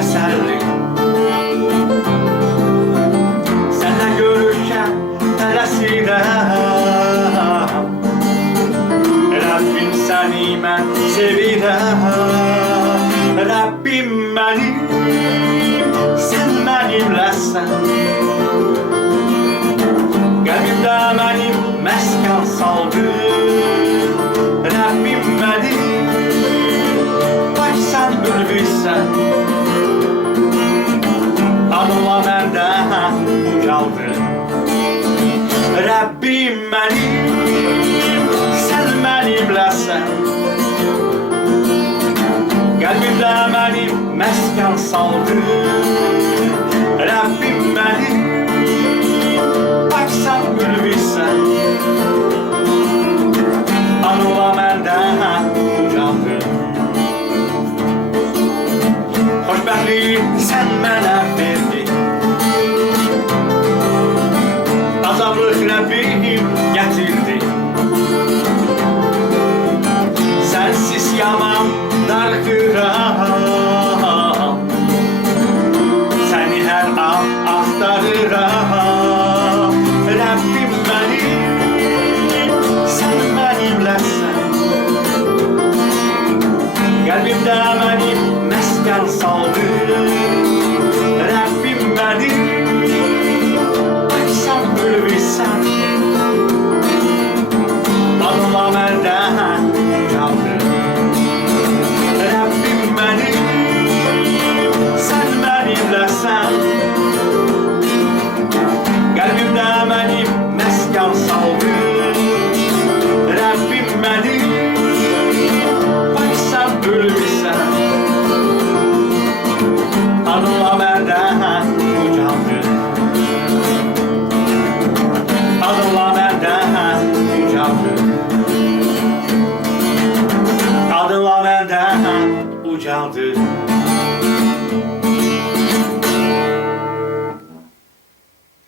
təsəlli. Sənlə görüşən tələsirəm. Rəbbim səni mən sevirəm. Rəbbim mənim, sən mənimləsən. Qəlbimdə mənim məskən saldın. Rəbbim mənim, bax sən ülvisən. Adınla məndə ucaldın. Rəbbim mənim, sən mənimləsən. Qəlbimdə mənim məskən saldın. Rəbbim mənim, bax sən ülvisən. Adınla məndə ucaldın. Xoşbəxtliyi sən mənə verdin. Azablıq Rəbbim gətirdi. Sənsiz yaman darıxıram. Səni hər an axtarıram. Rəbbim mənim, sən mənimləsən. Qəlbimdə mənim məskən saldın. Rəbbim mənim, bax sən ülvisən. Adınla məndə ucaldın. Rəbbim mənim, sən mənimləsən. Qəlbimdə mənim məskən saldın. Rəbbim mənim, bax sən ülvisən. Adınla məndə ucaldın. Adınla məndə ucaldın. Adınla məndə ucaldın.